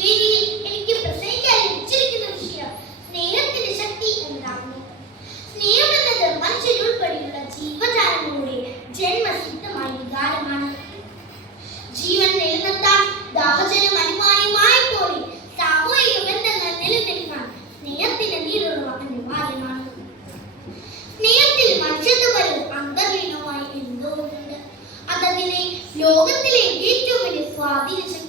വേദിയിൽ എനിക്ക് പ്രസംഗിക്കാൻ ലഭിച്ചിരിക്കുന്ന വിഷയം സ്നേഹത്തിന്റെ ശക്തി എന്നതാകുന്നു. സ്നേഹം എന്നത് മനുഷ്യരുൾപ്പെടെയുള്ള ജീവജാലങ്ങളുടെ ജന്മസിദ്ധമായ വികാരമാണ്. ജീവൻ നിലനിർത്താൻ ദാഹജലം അനിവാര്യമായ പോലെ സാമൂഹിക ബന്ധങ്ങൾ നിലനിൽക്കാൻ സ്നേഹത്തിന്റെ നീരുറവ അനിവാര്യമാണ്. സ്നേഹത്തിൽ മനുഷ്യത്വപരവും അന്തർലീനമായി എന്തോ ഉണ്ട്. അതതിനെ ലോകത്തിലെ ഏറ്റവും വലിയ സ്വാധീന